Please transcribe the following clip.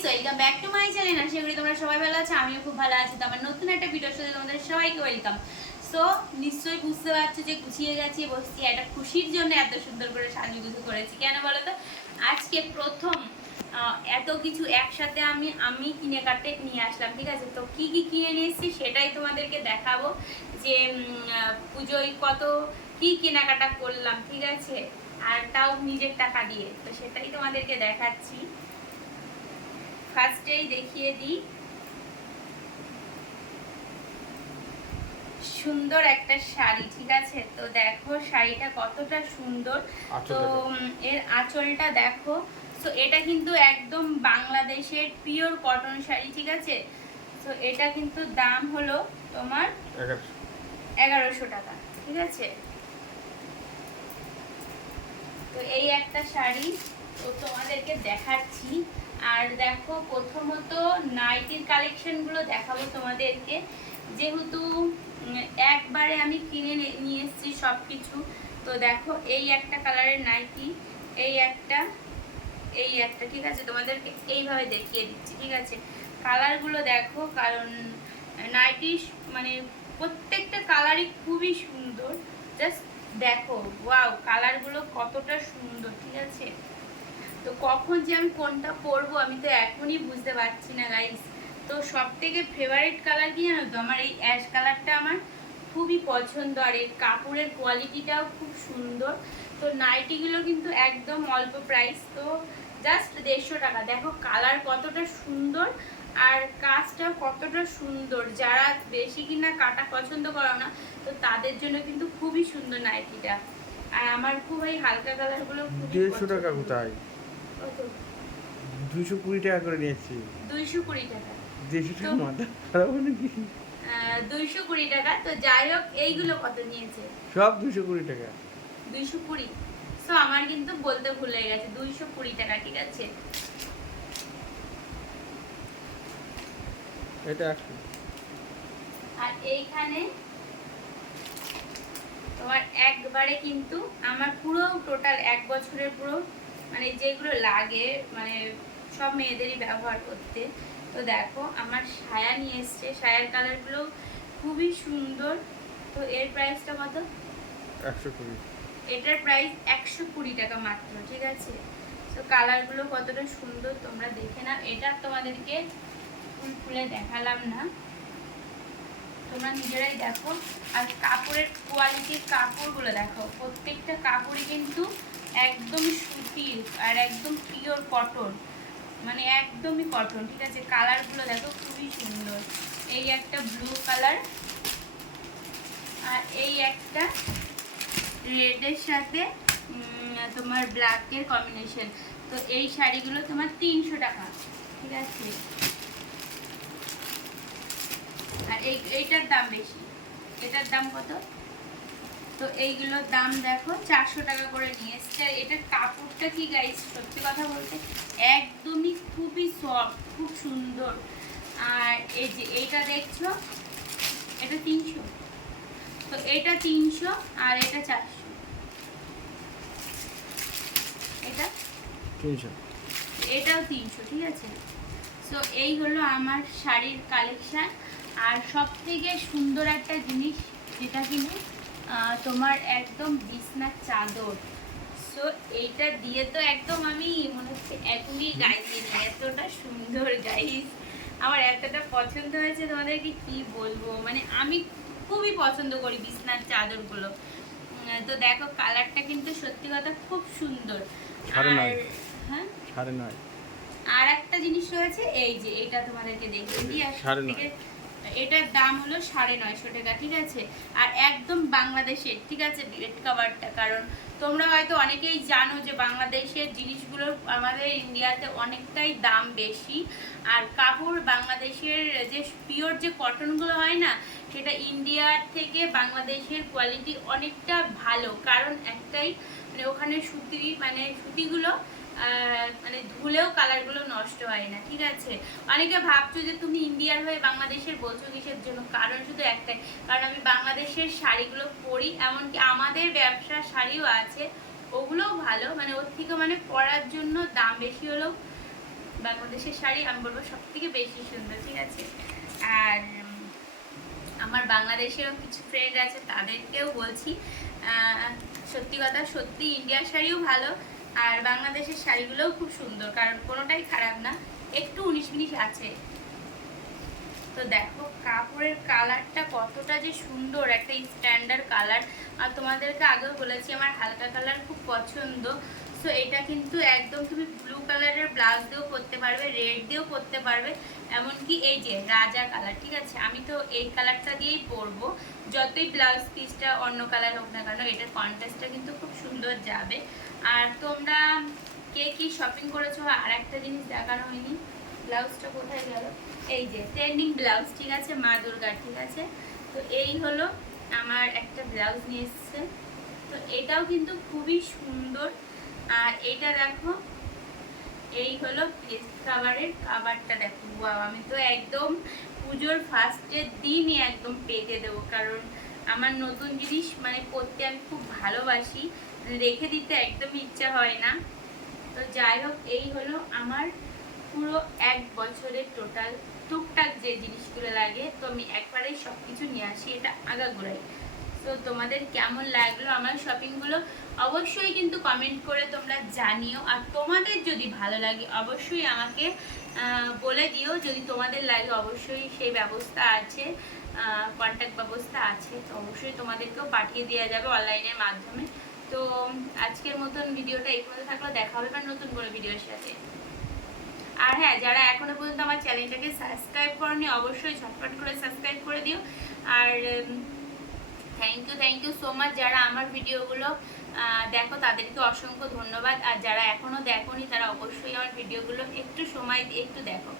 Welcome back to my channel আশা করি তোমরা সবাই ভালো আছো, আমিও খুব ভালো আছি। তো আমার নতুন একটা ভিডিওর সাথে তোমাদের সবাইকে ওয়েলকাম সো নিশ্চয়ই বুঝতে পারছ যে গুছিয়ে গেছি বসছি একটা খুশির জন্য এত সুন্দর করে সাজুগুজু করেছি। কেন বলো তো? আজকে প্রথম এত কিছু একসাথে আমি আমি কিনে কাটে নিয়ে আসলাম, ঠিক আছে? তো কি কি কিনে নিয়ে এসেছি সেটাই তোমাদেরকে দেখাবো। যে পুজোয় কত কি কেনাকাটা করলাম, ঠিক আছে? আর তাও নিজের টাকা দিয়ে। তো সেটাই তোমাদেরকে দেখাচ্ছি। ফার্স্টেই দেখিয়ে দিই। সুন্দর একটা শাড়ি ঠিক আছে? তো দেখো শাড়িটা কতটা সুন্দর। তো এর আঁচলটা দেখো। তো এটা কিন্তু একদম বাংলাদেশের পিওর কটন শাড়ি ঠিক আছে? তো এটা কিন্তু দাম হলো তোমার এগারোশো টাকা ঠিক আছে? তো এই একটা শাড়ি তো তোমাদেরকে দেখাচ্ছি। আর দেখো, প্রথমত নাইটির কালেকশনগুলো দেখাবো তোমাদেরকে। যেহেতু একবারে আমি কিনে নিয়ে এসেছি সব কিছু তো দেখো, এই একটা কালারের নাইটি, এই একটা এই একটা, ঠিক আছে? তোমাদেরকে এইভাবে দেখিয়ে দিচ্ছি, ঠিক আছে? কালারগুলো দেখো, কারণ নাইটি মানে প্রত্যেকটা কালারই খুবই সুন্দর। জাস্ট দেখো, ওয়াও, কালারগুলো কতটা সুন্দর, ঠিক আছে? তো কখন যে আমি কোনটা পরবো আমি তো এখনই বুঝতে পারছি না গাইস তো সব থেকে ফেভারিট কালার কি জানো তো? আমার এই অ্যাশ কালারটা আমার খুবই পছন্দ আর এর কাপড়ের কোয়ালিটিটাও খুব সুন্দর। তো নাইটিগুলো কিন্তু একদম অল্প প্রাইস তো জাস্ট দেড়শো টাকা। দেখো কালার কতটা সুন্দর আর কাজটাও কতটা সুন্দর। যারা বেশি কিনা কাটা পছন্দ করো না তো তাদের জন্য কিন্তু খুবই সুন্দর নাইটিটা আর আমার খুব এই হালকা কালারগুলো দেড়শো টাকা কোথায়? দুশো কুড়ি টাকা করে নিয়েছি। দুইশো কুড়ি টাকা। দেড়শো টাকা মাথা খারাপ নাকি দুইশো কুড়ি টাকা। তো যাই হোক এইগুলো কত নিয়েছে? সব দুশো কুড়ি টাকা। দুইশো কুড়ি। তো আমার কিন্তু বলতে ভুলে গেছে। দুইশো কুড়ি টাকা ঠিক আছে? এটা আর এইখানে তোমার একবারে কিন্তু আমার পুরো টোটাল এক বছরের পুরো মানে যেগুলো লাগে মানে সব মেয়েদেরই ব্যবহার করতে। তো দেখো আমার সায়া নিয়ে এসছে। সায়ার কালারগুলো খুবই সুন্দর। তো এর প্রাইসটা কত? একশো কুড়ি। এটার প্রাইস একশো কুড়ি টাকা মাত্র ঠিক আছে? তো কালারগুলো কতটা সুন্দর তোমরা দেখে নাও। এটা তোমাদেরকে ফুল ফুলে দেখালাম না। তোমরা নিজেরাই দেখো। আর কাপড়ের কোয়ালিটির কাপড়গুলো দেখো। প্রত্যেকটা কাপড়ই কিন্তু একদম সুতির আর একদম পিওর কটন মানে একদমই কটন ঠিক আছে? কালারগুলো দেখো খুবই সুন্দর। এই একটা ব্লু কালার আর এই একটা রেডের সাথে তোমার ব্ল্যাকের কম্বিনেশন তো এই শাড়িগুলো তোমার তিনশো টাকা, ঠিক আছে? আর এই, এইটার দাম বেশি। এটার দাম কত? তো এইগুলোর দাম দেখো চারশো টাকা করে নিয়ে এসছে। আর এটার কাপড়টা কি গাইস সত্যি কথা বলতে একদমই খুবই সফট খুব সুন্দর। আর এই যে এইটা দেখছ এটা তিনশো। তো এটা তিনশো আর এটা চারশো। এটা? তিনশো। এটাও তিনশো ঠিক আছে? সো এই হলো আমার শাড়ির কালেকশান আর সব থেকে সুন্দর একটা জিনিস যেটা আহ, তোমার একদম বিছনার চাদর। সো এইটা দিয়ে তো একদম আমি মনে হচ্ছে এখনই দিই এতটা সুন্দর গাইস আমার এতটা পছন্দ হয়েছে তোমাদেরকে কি বলব? মানে আমি খুবই পছন্দ করি বিছনার চাদরগুলো। তো দেখো কালারটা কিন্তু সত্যি কথা খুব সুন্দর। আর হ্যাঁ? আর একটা জিনিস রয়েছে এই যে এটা তোমাদেরকে দেখিয়ে দিই। আর এটার দাম হলো সাড়ে নয়শো টাকা, ঠিক আছে? আর একদম বাংলাদেশের ঠিক আছে বেড কাভারটা কারণ তোমরা হয়তো অনেকেই জানো যে বাংলাদেশের জিনিসগুলো আমাদের ইন্ডিয়াতে অনেকটাই দাম বেশি। আর কাপড় বাংলাদেশের যে পিওর যে কটনগুলো হয় না, সেটা ইন্ডিয়ার থেকে বাংলাদেশের কোয়ালিটি অনেকটা ভালো। কারণ একটাই মানে ওখানে সুতি মানে সুতিগুলো মানে ধুলেও কালারগুলো নষ্ট হয় না, ঠিক আছে? অনেকে ভাবছ যে তুমি ইন্ডিয়ার হয়ে বাংলাদেশের বলছো কিসের জন্য? কারণ শুধু একটাই, কারণ আমি বাংলাদেশের শাড়িগুলো পরি, এমনকি আমাদের ব্যবসার শাড়িও আছে, ওগুলোও ভালো মানে ওর থেকে মানে পরার জন্য দাম বেশি হলেও বাংলাদেশের শাড়ি আমি বলব সব থেকে বেশি সুন্দর, ঠিক আছে? আর, আমার বাংলাদেশেরও কিছু ফ্রেন্ড আছে, তাদেরকেও বলছি সত্যি কথা, সত্যি ইন্ডিয়ার শাড়িও ভালো আর বাংলাদেশের শাড়িগুলোও খুব সুন্দর, কারণ কোনোটাই খারাপ না। একটু উনিশ মিনিট আছে। তো দেখো, কাপড়ের কালারটা কতটা যে সুন্দর, একটা স্ট্যান্ডার্ড কালার আর তোমাদেরকে আগেও বলেছি, আমার হালকা কালার খুব পছন্দ। সো এটা কিন্তু একদম তুমি ব্লু কালারের ব্লাউজ দিয়েও পরতে পারবে রেড দিয়েও পরতে পারবে। এমনকি এই যে রাজা কালার ঠিক আছে? আমি তো এই কালারটা দিয়েই পরবো। যতই ব্লাউজ পিসটা অন্য কালার হোক না কেন, এটার কন্ট্রাস্টটা কিন্তু খুব সুন্দর যাবে। আর তোমরা কে কি শপিং করেছ? আর একটা জিনিস দেখানো হয়নি। ব্লাউজটা কোথায় গেল? এই যে ট্রেন্ডিং ব্লাউজ ঠিক আছে? মা দুর্গার ঠিক আছে? তো এই হলো আমার একটা ব্লাউজ নিয়ে এসছে। তো এটাও কিন্তু খুবই সুন্দর। এটা দেখো। এই হলো ফেস কাভারের কাভারটা দেখো। বাহ আমি তো একদম পুজোর ফার্স্টের দিনই একদম পেতে দেবো। কারণ আমার নতুন জিনিস মানে পরতে আমি খুব ভালোবাসি। রেখে দিতে একদম ইচ্ছা হয় না। তো যাই হোক, এই হলো আমার পুরো এক বছরের টোটাল টুকটাক যে জিনিসগুলো লাগে, তো আমি একবারেই সব কিছু নিয়ে আসি। এটা আগাগোড়াই। তো তোমাদের কেমন লাগল আমার শপিংগুলো অবশ্যই কিন্তু কমেন্ট করে তোমরা জানিও। আর তোমাদের যদি ভালো লাগে, অবশ্যই আমাকে বলে দিও। যদি তোমাদের লাগে, অবশ্যই সেই ব্যবস্থা আছে কন্ট্যাক্ট ব্যবস্থা আছে। তো অবশ্যই তোমাদেরকেও পাঠিয়ে দেওয়া যাবে অনলাইনের মাধ্যমে। তো, আজকের মতন ভিডিওটা এই পর্যন্ত থাকল। দেখা হবে বা নতুন কোনো ভিডিওর সাথে। আর হ্যাঁ যারা এখনও পর্যন্ত আমার চ্যানেলটাকে সাবস্ক্রাইব করনি, অবশ্যই ঝটপট করে সাবস্ক্রাইব করে দিও। আর thank you thank you so much যারা আমার ভিডিওগুলো দেখো, তাদেরকে অসংখ্য ধন্যবাদ। আর যারা এখনও দেখোনি, তারা অবশ্যই আমার ভিডিওগুলো একটু সময়, একটু দেখো।